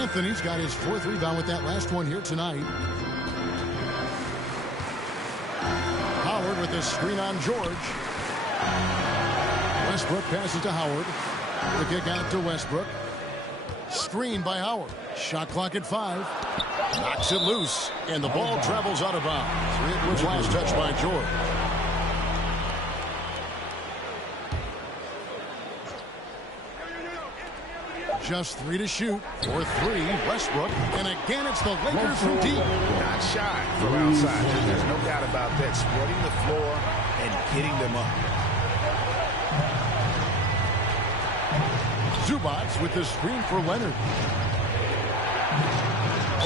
Anthony's got his 4th rebound with that last one here tonight. Howard with the screen on George. Westbrook passes to Howard. The kick out to Westbrook. Screen by Howard. Shot clock at 5. Knocks it loose. And the ball travels out of bounds. It was last touched by George. Just 3 to shoot. For 3, Westbrook. And again, it's the Lakers from deep. Not shy from outside. There's no doubt about that. Spreading the floor and getting them up. Zubac with the screen for Leonard.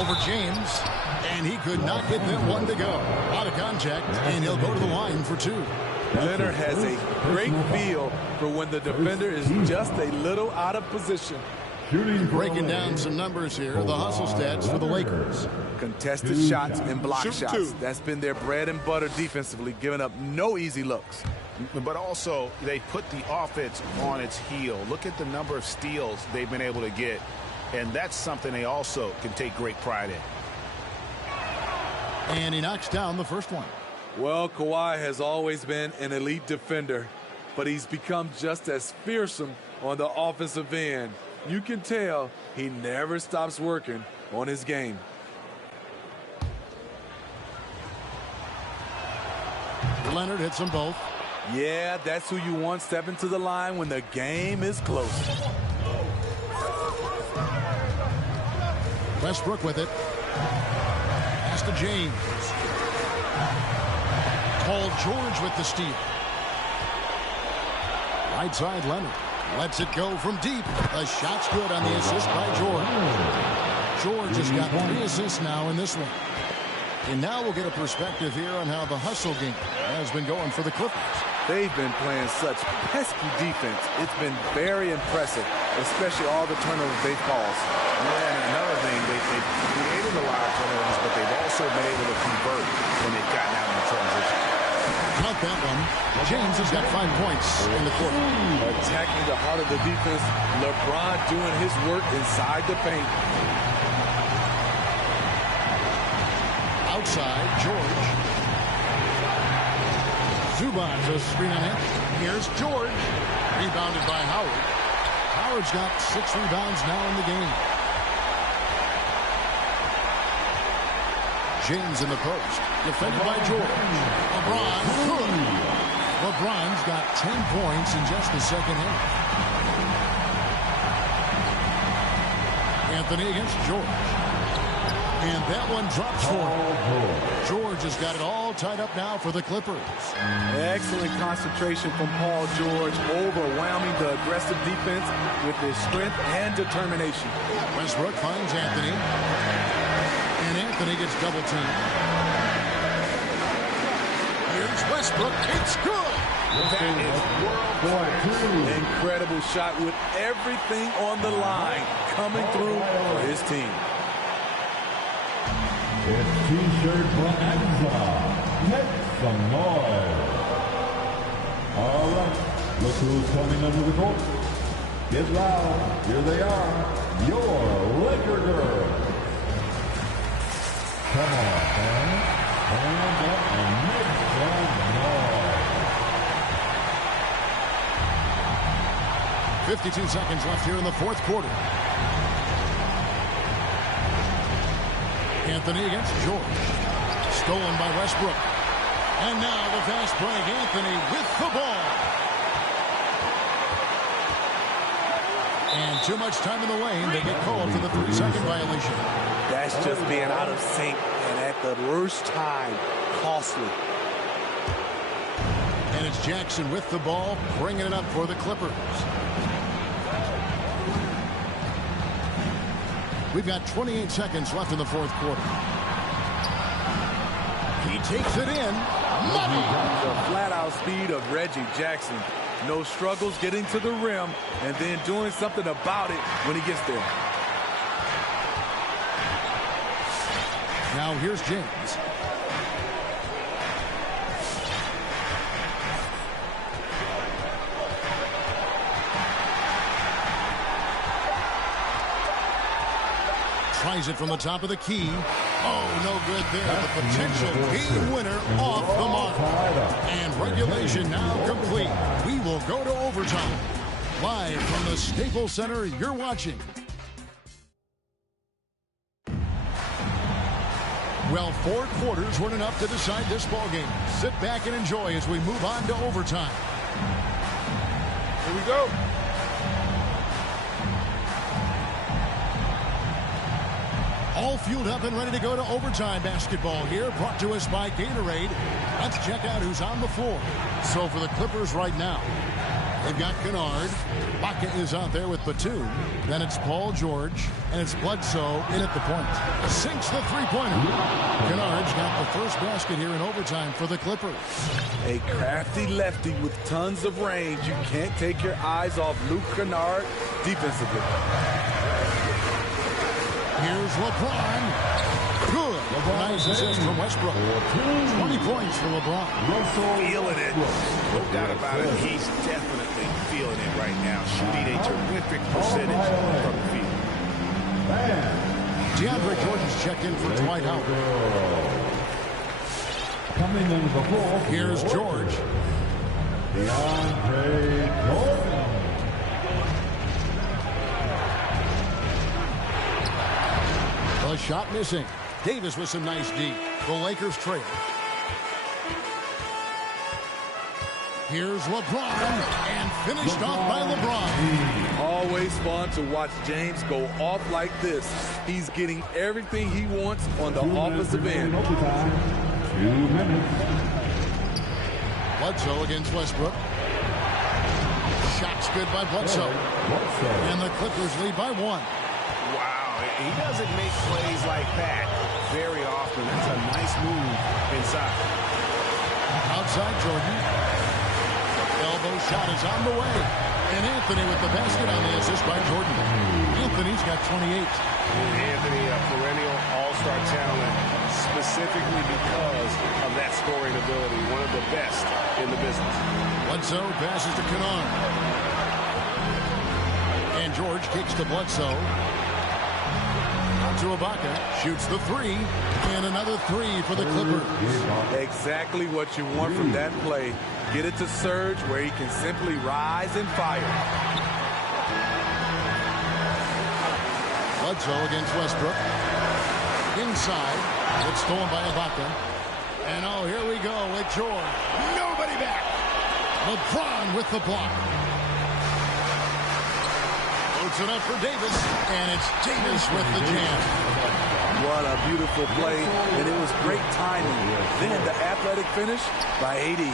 Over James. And he could not get that one to go. Out of contact. And he'll go to the line for 2. Leonard has a great feel for when the defender is just a little out of position. Breaking down some numbers here. The hustle stats for the Lakers. Contested shots and block shots. That's been their bread and butter defensively, giving up no easy looks. But also, they put the offense on its heel. Look at the number of steals they've been able to get. And that's something they also can take great pride in. And he knocks down the first one. Well, Kawhi has always been an elite defender, but he's become just as fearsome on the offensive end. You can tell he never stops working on his game. Leonard hits them both. Yeah, that's who you want stepping to the line when the game is close. Westbrook with it. Pass to James. Paul George with the steal. Right side Leonard. Lets it go from deep. The shot's good on the assist by George. George has got 3 assists now in this one. And now we'll get a perspective here on how the hustle game has been going for the Clippers. They've been playing such pesky defense. It's been very impressive, especially all the turnovers they've caused. Yeah, and another thing, they've created a lot of turnovers, but they've also been able to convert when they've gotten out in the transition. Count that one. James has got 5 points in the quarter. Attacking the heart of the defense, LeBron doing his work inside the paint. Outside, George. Zubac, a screen on him. Here's George. Rebounded by Howard. Howard's got 6 rebounds now in the game. James in the post. Defended by George. LeBron. Good. LeBron's got 10 points in just the second half. Anthony against George. And that one drops for him. George has got it all tied up now for the Clippers. Excellent concentration from Paul George, overwhelming the aggressive defense with his strength and determination. Westbrook finds Anthony. And Anthony gets double teamed. Here's Westbrook. It's good. That is world-class. Incredible shot with everything on the line coming through for his team. It's T-shirt bonanza. Make some noise. All right, look who's coming under the court. Get loud. Here they are, your Laker girls. Come on, fans. Hands up and make some noise. 52 seconds left here in the fourth quarter. Anthony against George. Stolen by Westbrook. And now the fast break. Anthony with the ball. And too much time in the lane. They get called for the 3-second violation. That's just being out of sync and at the worst time, costly. And it's Jackson with the ball, bringing it up for the Clippers. We've got 28 seconds left in the fourth quarter. He takes it in. Money! The flat-out speed of Reggie Jackson. No struggles getting to the rim and then doing something about it when he gets there. Now here's James. tries it from the top of the key. Oh, no good there. The potential game winner off the mark. And regulation now complete. We will go to overtime. Live from the Staples Center, you're watching. Well, 4 quarters weren't enough to decide this ballgame. Sit back and enjoy as we move on to overtime. Here we go. All fueled up and ready to go to overtime basketball here, brought to us by Gatorade. Let's check out who's on the floor. So for the Clippers right now, they've got Kennard. Baca is out there with Batum. Then it's Paul George, and it's Bledsoe in at the point. Sinks the three-pointer. Kennard's got the first basket here in overtime for the Clippers. A crafty lefty with tons of range. You can't take your eyes off Luke Kennard defensively. Here's LeBron. Good. Nice assist from Westbrook. 20 points for LeBron. Feeling it. No doubt about it. He's definitely feeling it right now. Shooting a terrific percentage from the field. DeAndre Jordan's checked in for Dwight Howard. Coming in the ball. Here's George. DeAndre Jordan. The shot missing. Davis with some nice D. The Lakers trail. Here's LeBron, and finished off by LeBron. Always fun to watch James go off like this. He's getting everything he wants on the offensive end. 2 minutes. Bledsoe against Westbrook. Shot's good by Bledsoe. And the Clippers lead by 1. Wow. He doesn't make plays like that very often. That's a nice move inside. Outside Jordan. Elbow shot is on the way. And Anthony with the basket on the assist by Jordan. Anthony's got 28. Anthony, a perennial all-star talent, specifically because of that scoring ability. One of the best in the business. Bledsoe passes to Kennard. And George kicks to Bledsoe. To Ibaka, shoots the 3, and another 3 for the Clippers. Exactly what you want from that play. Get it to Serge where he can simply rise and fire. Bledsoe against Westbrook. Inside, it's stolen by Ibaka. And oh, here we go with George. Nobody back. LeBron with the block. Puts it up for Davis, and it's Davis with the jam. What a beautiful play, and it was great timing. Then the athletic finish by AD.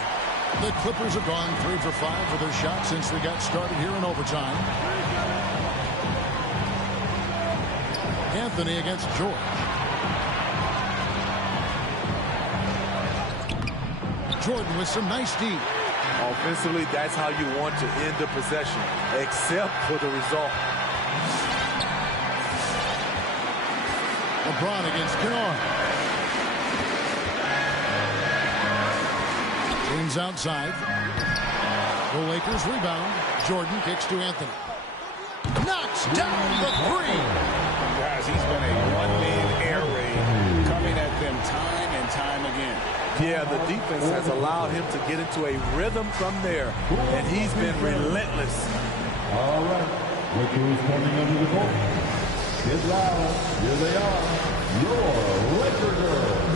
The Clippers have gone 3 for 5 for their shots since we got started here in overtime. Anthony against George. Jordan with some nice D. Offensively, that's how you want to end the possession, except for the result. LeBron against Kennard. James outside. The Lakers rebound. Jordan kicks to Anthony. Knocks down the 3. Guys, he's been a one-man air raid coming at them time and time again. Yeah, the defense has allowed him to get into a rhythm from there, and he's been relentless. All right. Look who's coming under the court. Get loud. Here they are. Your Laker girls.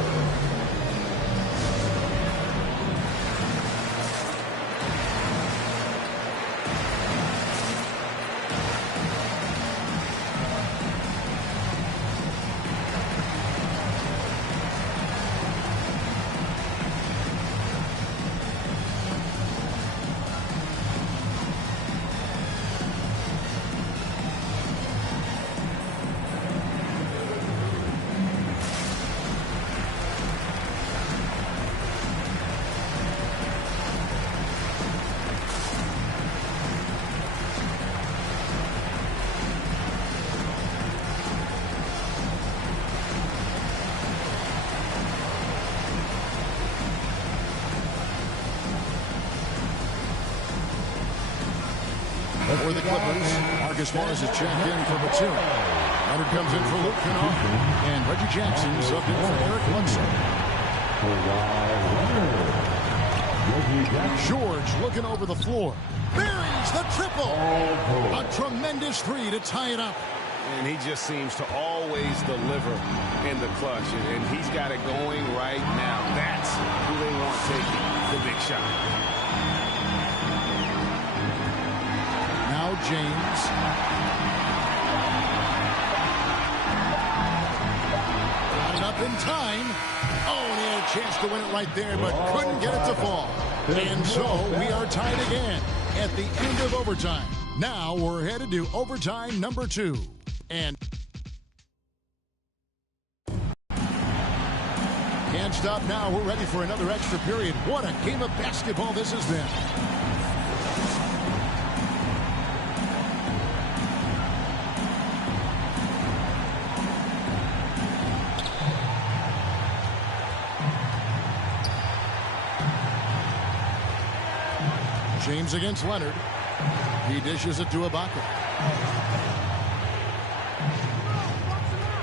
For the Clippers, Marcus Morris is checked in for Batum. Leonard comes in for Luke Kennard. And Reggie Jackson subbed in for Eric Bledsoe. George looking over the floor. Buries the triple. A tremendous three to tie it up. And he just seems to always deliver in the clutch. And he's got it going right now. That's who they want taking the big shot. Now James. Got it up in time. Oh, and he had a chance to win it right there, but couldn't get it to fall. And so we are tied again at the end of overtime. Now we're headed to overtime number 2. And can't stop now. We're ready for another extra period. What a game of basketball this has been. James against Leonard. He dishes it to Ibaka.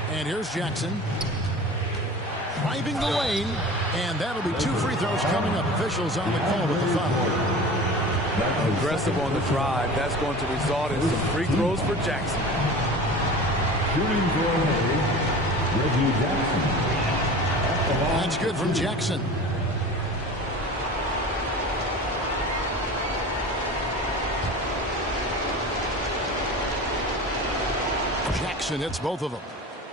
And here's Jackson. Driving the lane. And that'll be 2 free throws coming up. Officials on the call with the foul. Aggressive on the drive. That's going to result in some free throws for Jackson. Shooting for Reggie Jackson. That's good from Jackson. Jackson hits both of them.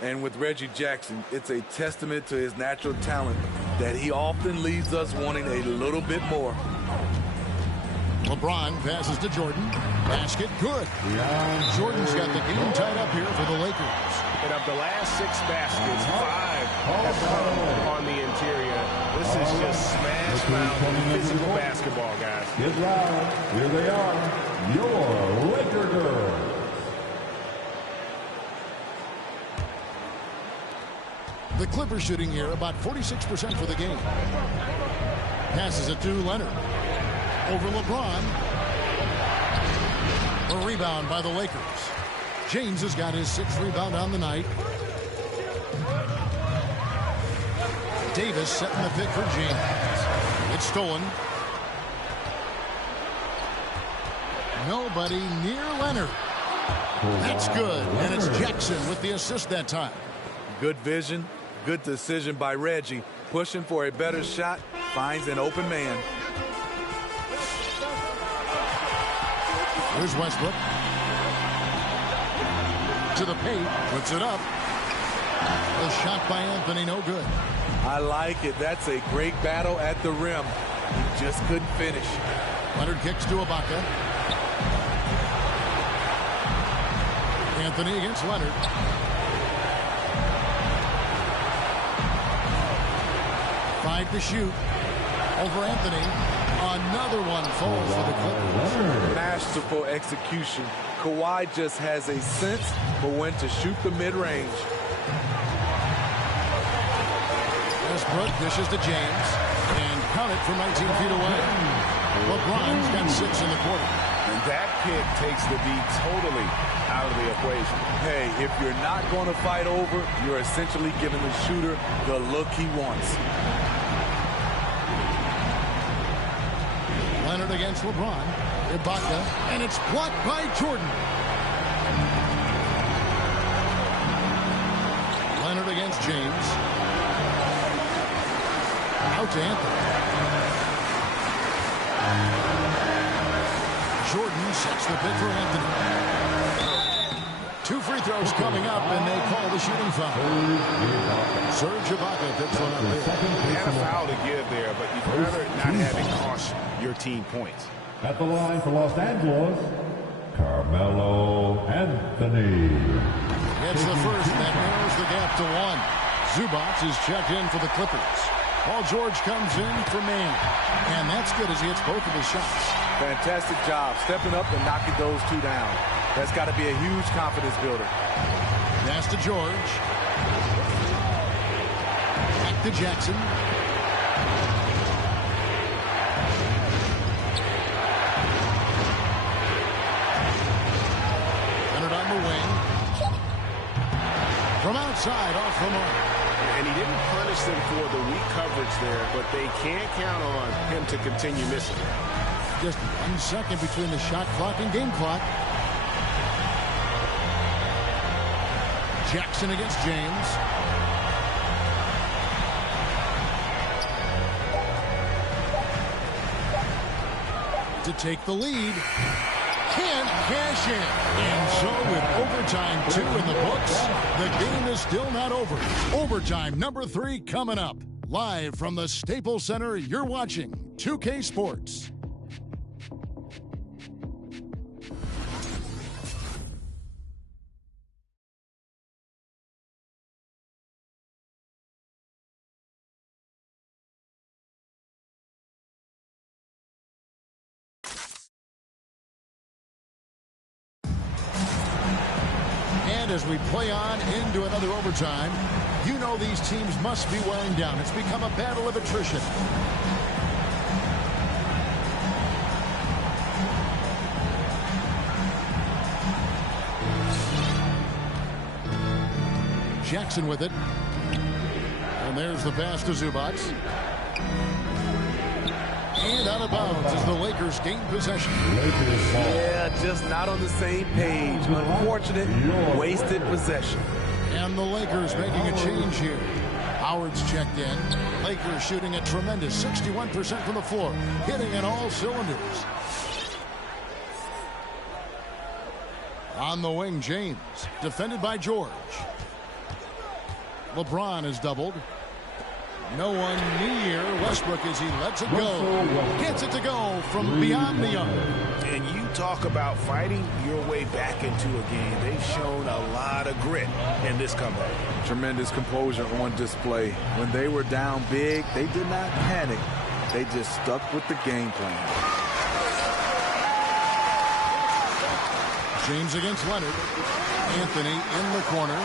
And with Reggie Jackson, it's a testament to his natural talent that he often leaves us wanting a little bit more. LeBron passes to Jordan. Basket good. Jordan's got the game tied up here for the Lakers. And of the last 6 baskets, 5 have come on the interior. This is just smash mouth physical basketball, guys. Get loud. Here they are. Your Laker girls. The Clippers shooting here about 46% for the game. Passes it to Leonard. Over LeBron. A rebound by the Lakers. James has got his 6th rebound on the night. Davis setting the pick for James. It's stolen. Nobody near Leonard. That's good. And it's Jackson with the assist that time. Good vision. Good decision by Reggie. Pushing for a better shot. Finds an open man. Here's Westbrook. To the paint. Puts it up. A shot by Anthony. No good. I like it. That's a great battle at the rim. He just couldn't finish. Leonard kicks to Ibaka. Anthony against Leonard. Five to shoot. Over Anthony. Another one falls for the Clippers. Masterful execution. Kawhi just has a sense for when to shoot the mid-range. Westbrook dishes to James. And count it from 19 feet away. LeBron's got 6 in the quarter. And that kick takes the beat totally out of the equation. Hey, if you're not going to fight over, you're essentially giving the shooter the look he wants. Leonard against LeBron. Ibaka. And it's blocked by Jordan. Leonard against James. Out to Anthony. Jordan sets the pick for Anthony. 2 free throws coming up, and they call the shooting foul. Serge Ibaka picks one up there. He had a foul to give there, but you'd rather not have it cost your team points. At the line for Los Angeles, Carmelo Anthony. It's the first, and that narrows the gap to 1. Zubac is checked in for the Clippers. Paul George comes in for man, and that's good as he hits both of his shots. Fantastic job stepping up and knocking those 2 down. That's got to be a huge confidence builder. Pass to George. Back to Jackson. Leonard on the wing. From outside, off the mark. And he didn't punish them for the weak coverage there, but they can't count on him to continue missing. Just 1 second between the shot clock and game clock. Jackson against James. To take the lead. Can't cash in. And so with overtime 2 in the books, the game is still not over. Overtime number 3 coming up. Live from the Staples Center, you're watching 2K Sports. As we play on into another overtime, you know these teams must be wearing down. It's become a battle of attrition. Jackson with it. And there's the pass to Zubac. And out of bounds as the Lakers gain possession. Yeah, just not on the same page. Unfortunate, wasted possession. And the Lakers making a change here. Howard's checked in. Lakers shooting a tremendous 61% from the floor, hitting in all cylinders. On the wing, James, defended by George. LeBron is doubled. No one near Westbrook as he lets it go. Gets it to go from beyond the arc. And you talk about fighting your way back into a game. They've shown a lot of grit in this comeback. Tremendous composure on display. When they were down big, they did not panic. They just stuck with the game plan. James against Leonard. Anthony in the corner.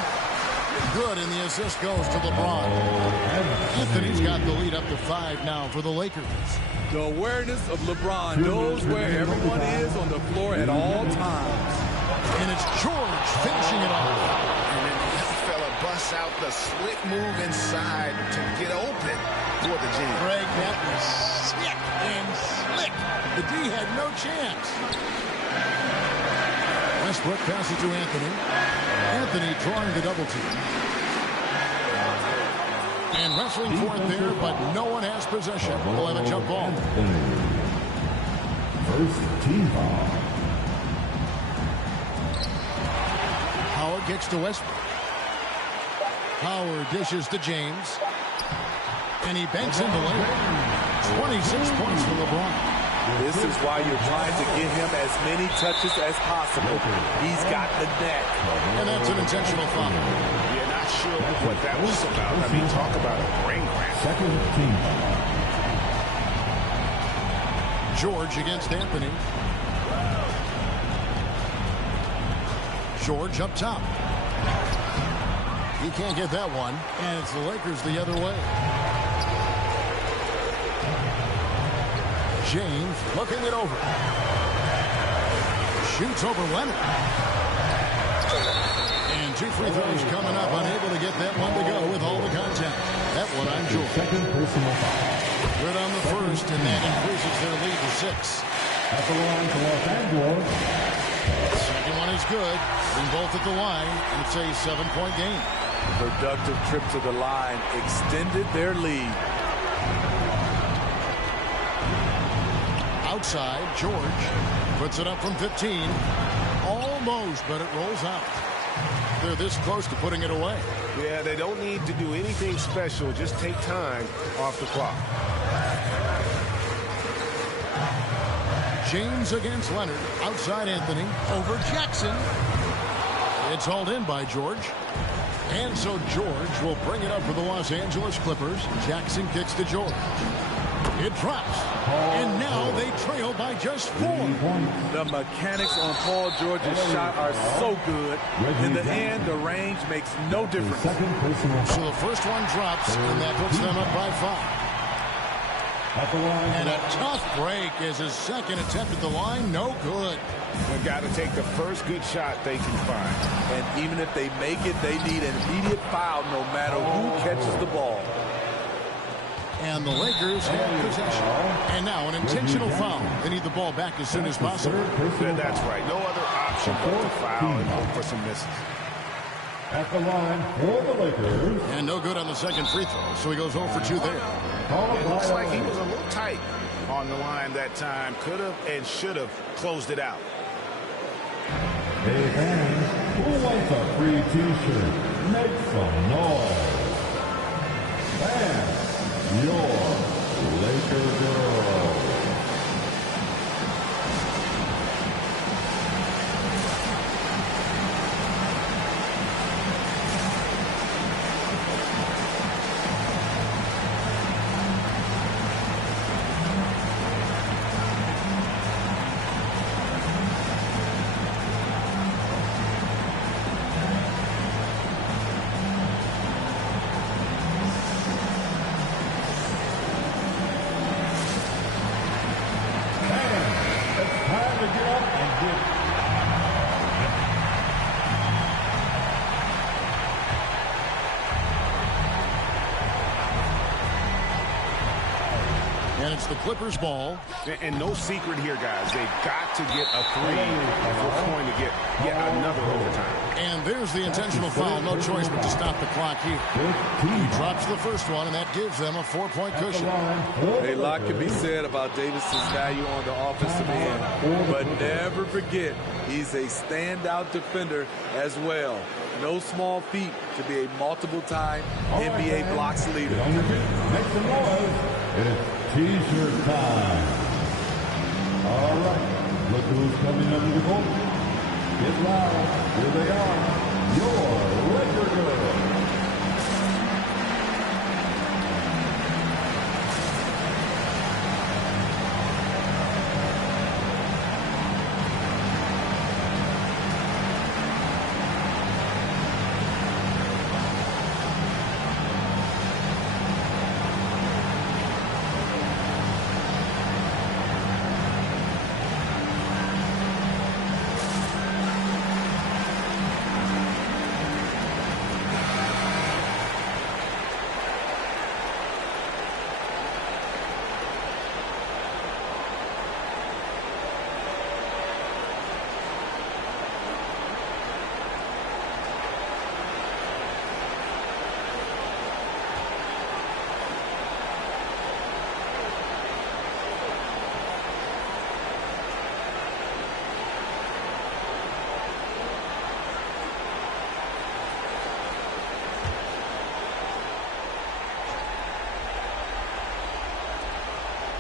Good, and the assist goes to LeBron. Anthony's got the lead up to 5 now for the Lakers. The awareness of LeBron knows where everyone is on the floor at all times. And it's George finishing it off. And then the other fella busts out the slick move inside to get open for the James. Greg, that was sick and slick. The D had no chance. Westbrook passes to Anthony. Anthony drawing the double team. And wrestling for it there, but no one has possession. We'll have a jump ball. First team ball. Howard gets to Westbrook. Howard dishes to James. And he banks in the lane. 26 points for LeBron. This is why you're trying to get him as many touches as possible. He's got the neck. And that's an intentional foul. You're not sure what that was about. I mean, talk about a brain cramp. Second team. George against Anthony. George up top. He can't get that one. And it's the Lakers the other way. James looking it over. Shoots over Leonard. And 2 free throws coming up. Unable to get that one to go with all the contact. That one on George. Second personal foul. Good on the first, and that increases their lead to 6. At the line for Los Angeles. Second one is good. Bring both at the line. It's a 7-point game. Productive trip to the line extended their lead. Outside, George puts it up from 15. Almost, but it rolls out. They're this close to putting it away. Yeah, they don't need to do anything special. Just take time off the clock. James against Leonard. Outside Anthony. Over Jackson. It's hauled in by George. And so George will bring it up for the Los Angeles Clippers. Jackson kicks to George. It drops. And now they trail by just 4. The mechanics on Paul George's shot are so good. In the end, the range makes no difference. So the first one drops, and that puts them up by 5. At the line. And a tough break as his second attempt at the line. No good. They've got to take the first good shot they can find. And even if they make it, they need an immediate foul no matter who catches the ball. And the Lakers have possession. And now an intentional foul. They need the ball back as soon as possible. That's right. No other option but to foul and hope for some misses. At the line for the Lakers. And no good on the second free throw, so he goes 0 for 2 there. It looks like he was a little tight on the line that time. Could have and should have closed it out. Hey fans, who wants a free t-shirt? Make some noise. And your Laker girl. And it's the Clippers ball. And no secret here, guys. They've got to get a three if we're going to get yet another overtime. And there's the intentional foul. No choice but to stop the clock here. He drops the first one, and that gives them a 4-point cushion. A lot can be said about Davis's value on the offensive end, but never forget he's a standout defender as well. No small feat to be a multiple-time NBA blocks leader. Make some noise. It's t-shirt time. All right. Look who's coming under the court. Get loud. Here they are. Your Laker girls.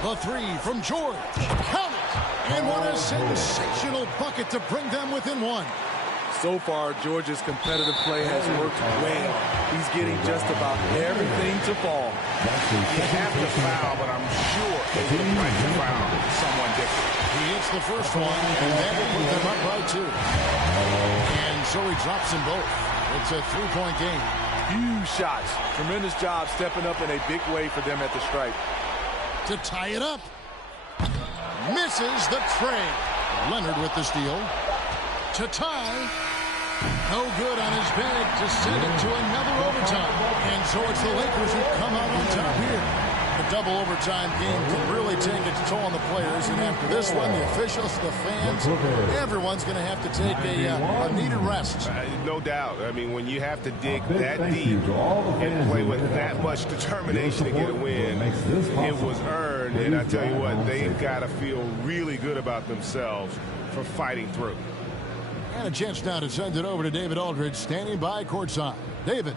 The three from George. Count it! And what a sensational bucket to bring them within one. So far, George's competitive play has worked well. He's getting just about everything to fall. You have to foul, but I'm sure they would like to foul someone different. He hits the first one, and that will put them up by 2. And so he drops them both. It's a 3-point game. Huge shots. Tremendous job stepping up in a big way for them at the stripe. To tie it up. Misses the tray. Leonard with the steal. To tie. No good on his bag to send it to another overtime. And so it's the Lakers who come out on top here. The double overtime game can really take its toll on the players. And after this one, the officials, the fans, everyone's going to have to take a needed rest. No doubt. I mean, when you have to dig that deep and play with that much determination to get a win, it was earned. And I tell you what, they've got to feel really good about themselves for fighting through. And a chance now to send it over to David Aldridge, standing by courtside. David.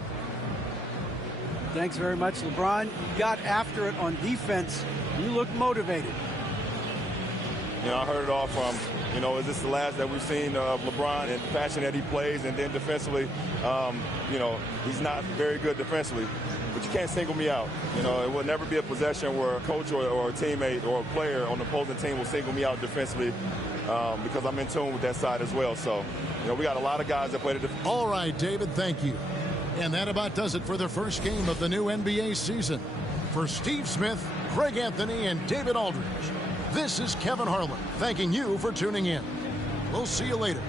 Thanks very much, LeBron. You got after it on defense. You look motivated. You know, I heard it all from, is this the last that we've seen of LeBron and the fashion that he plays? And then defensively, he's not very good defensively. But you can't single me out. It will never be a possession where a coach or a teammate or a player on the opposing team will single me out defensively because I'm in tune with that side as well. So, we got a lot of guys that play the defense. All right, David, thank you. And that about does it for the first game of the new NBA season. For Steve Smith, Craig Anthony, and David Aldridge. This is Kevin Harlan thanking you for tuning in. We'll see you later.